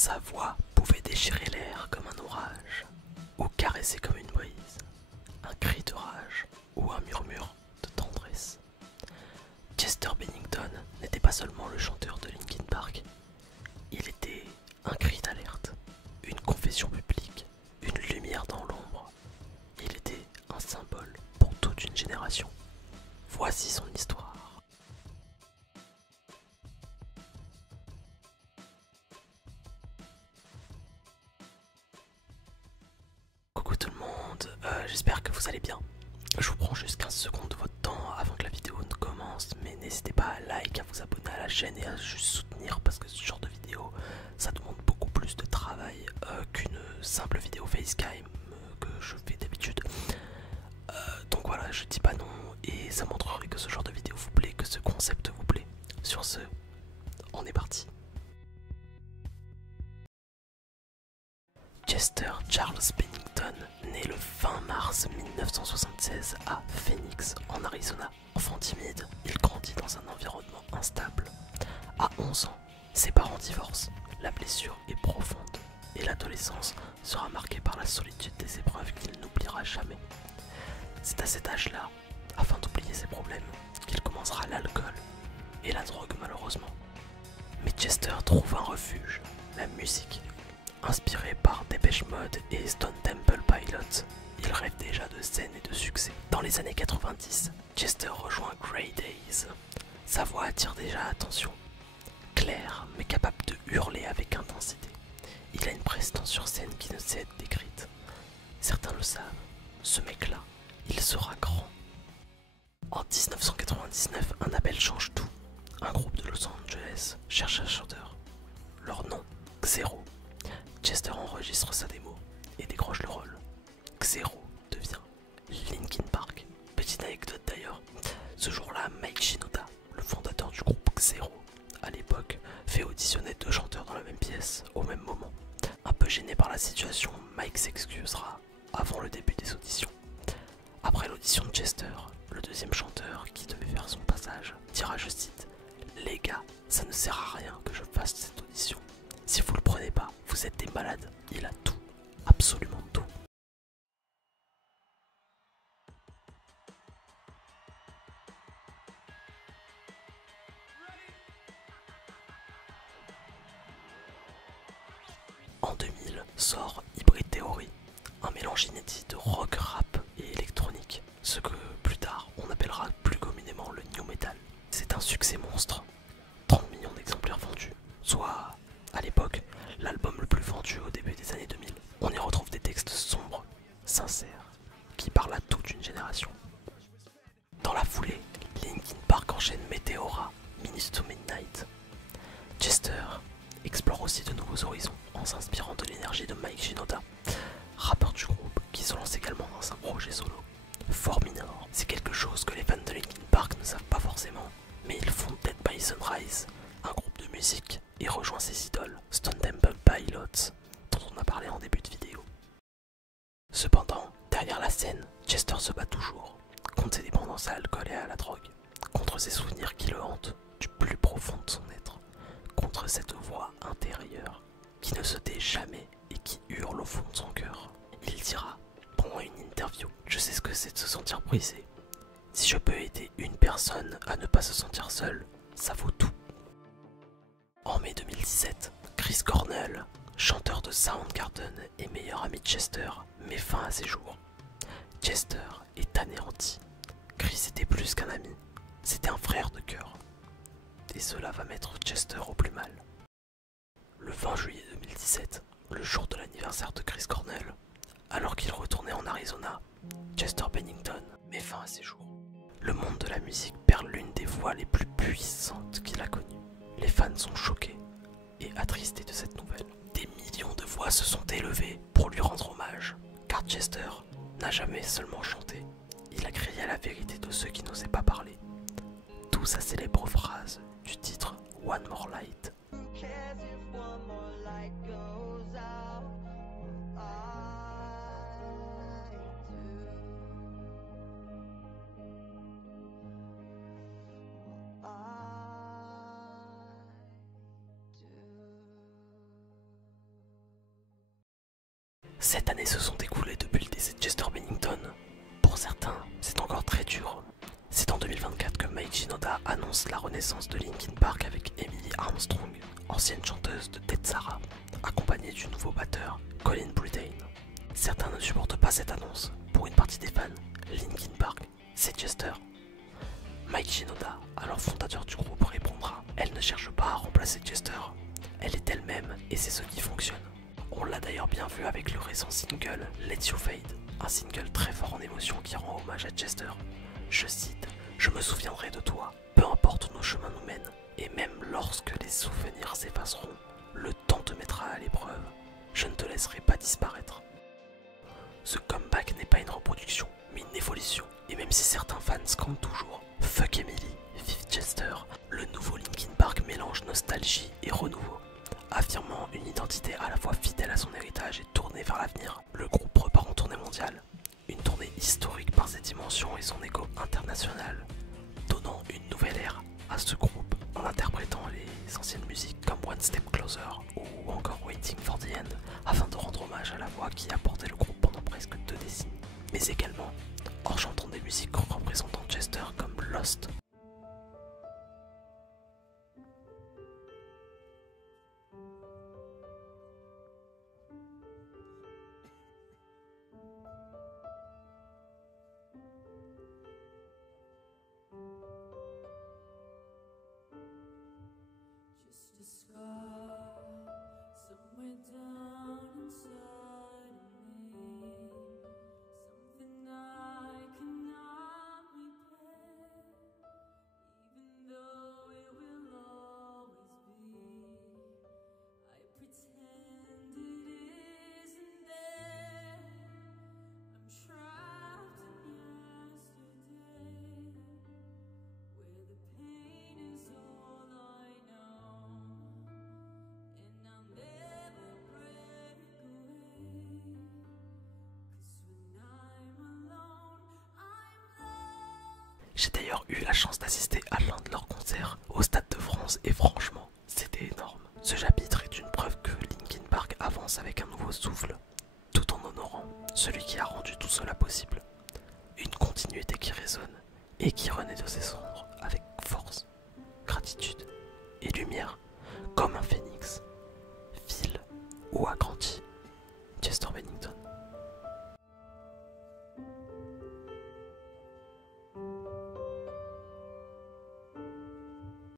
Sa voix pouvait déchirer l'air comme un orage, ou caresser comme une brise, un cri de rage ou un murmure de tendresse. Chester Bennington n'était pas seulement le chanteur de Linkin Park, il était un cri d'alerte, une confession publique, une lumière dans l'ombre. Il était un symbole pour toute une génération. Voici son histoire. Coucou tout le monde, j'espère que vous allez bien. Je vous prends juste 15 secondes de votre temps avant que la vidéo ne commence, mais n'hésitez pas à like, à vous abonner à la chaîne et à juste soutenir parce que ce genre de vidéo, ça demande beaucoup plus de travail qu'une simple vidéo facecam que je fais d'habitude. Donc voilà, je dis pas non et ça montrerait que ce genre de vidéo vous plaît, que ce concept vous plaît. Sur ce, on est parti. Chester Charles Bennington, né le 20 mars 1976 à Phoenix, en Arizona. Enfant timide, il grandit dans un environnement instable. À 11 ans, ses parents divorcent, la blessure est profonde et l'adolescence sera marquée par la solitude des épreuves qu'il n'oubliera jamais. C'est à cet âge-là, afin d'oublier ses problèmes, qu'il commencera l'alcool et la drogue malheureusement. Mais Chester trouve un refuge, la musique. Inspiré par Depeche Mode et Stone Temple Pilots, il rêve déjà de scène et de succès. Dans les années 90, Chester rejoint Grey Days. Sa voix attire déjà l'attention. Claire, mais capable de hurler avec intensité. Il a une prestance sur scène qui ne sait être décrite. Certains le savent, ce mec-là, il sera grand. En 1999, un appel change tout. Un groupe de Los Angeles cherche un chanteur. Leur nom, Xero. Chester enregistre sa démo et décroche le rôle. Xero devient Linkin Park. Petite anecdote d'ailleurs, ce jour-là, Mike Shinoda, le fondateur du groupe Xero, à l'époque, fait auditionner deux chanteurs dans la même pièce au même moment. Un peu gêné par la situation, Mike s'excusera avant le début des auditions. Après l'audition de Chester, le deuxième chanteur qui devait faire son passage dira, je cite, « Les gars, ça ne sert à rien que je fasse cette audition. Si vous le prenez pas, vous êtes des malades. Il a tout, absolument tout. » En 2000 sort Hybrid Theory, un mélange inédit de rock, rap et électronique, ce que plus tard on appellera plus communément le new metal. C'est un succès monstre, 30 millions d'exemplaires vendus, soit à l'époque l'album le plus vendu au début des années 2000. On y retrouve des textes sombres, sincères, qui parlent à toute une génération. Dans la foulée, Linkin Park enchaîne Meteora, Minutes to Midnight. Chester explore aussi de nouveaux horizons en s'inspirant de l'énergie de Mike Shinoda, rappeur du groupe qui se lance également dans un projet solo. Fort minor, c'est quelque chose que les fans de Linkin Park ne savent pas forcément, mais il fonde Dead by Sunrise, un groupe de musique, et rejoint ses idoles, Stone Temple Pilots, dont on a parlé en début de vidéo. Cependant, derrière la scène, Chester se bat toujours, contre ses dépendances à l'alcool et à la drogue, contre ses souvenirs qui le hantent du plus profond de son être, contre cette voix intérieure qui ne se tait jamais et qui hurle au fond de son cœur. Il dira, pendant une interview, « Je sais ce que c'est de se sentir brisé. Si je peux aider une personne à ne pas se sentir seule, ça vaut tout. » En mai 2017, Chris Cornell, chanteur de Soundgarden et meilleur ami de Chester, met fin à ses jours. Chester est anéanti. Chris était plus qu'un ami, c'était un frère de cœur. Et cela va mettre Chester au plus mal. Le 20 juillet 2017, le jour de l'anniversaire de Chris Cornell, alors qu'il retournait en Arizona, Chester Bennington met fin à ses jours. Le monde de la musique perd l'une des voix les plus puissantes qu'il a connues. Les fans sont choqués et attristés de cette nouvelle. Des millions de voix se sont élevées pour lui rendre hommage, car Chester n'a jamais seulement chanté, il a crié à la vérité de ceux qui n'osaient pas parler. D'où sa célèbre phrase du titre One More Light. 7 années se sont écoulées depuis le décès de Chester Bennington. Pour certains, c'est encore très dur. C'est en 2024 que Mike Shinoda annonce la renaissance de Linkin Park avec Emily Armstrong, ancienne chanteuse de Dead Sarah, accompagnée du nouveau batteur Colin Brittain. Certains ne supportent pas cette annonce. Pour une partie des fans, Linkin Park, c'est Chester. Mike Shinoda, alors fondateur du groupe, répondra: elle ne cherche pas à remplacer Chester. Elle est elle-même et c'est ce qui fonctionne. On l'a d'ailleurs bien vu avec le récent single Let You Fade, un single très fort en émotion qui rend hommage à Chester. Je cite: je me souviendrai de toi, peu importe où nos chemins nous mènent, et même lorsque les souvenirs s'effaceront, le temps te mettra à l'épreuve. Je ne te laisserai pas disparaître. Ce comeback n'est pas une reproduction, mais une évolution. Et même si certains fans scandent toujours Fuck Emily, vive Chester, le nouveau Linkin Park mélange nostalgie et renouveau. Affirmant une identité à la fois fidèle à son héritage et tournée vers l'avenir, le groupe repart en tournée mondiale. Une tournée historique par ses dimensions et son écho international, donnant une nouvelle ère à ce groupe en interprétant les anciennes musiques comme One Step Closer ou encore Waiting for the End, afin de rendre hommage à la voix qui a porté le groupe pendant presque 2 décennies, mais également en chantant des musiques représentant Chester comme Lost. J'ai d'ailleurs eu la chance d'assister à l'un de leurs concerts au Stade de France et franchement, c'était énorme. Ce chapitre est une preuve que Linkin Park avance avec un nouveau souffle, tout en honorant celui qui a rendu tout cela possible. Une continuité qui résonne et qui renaît de ses cendres avec force, gratitude et lumière, comme un phénix, file ou agrandi.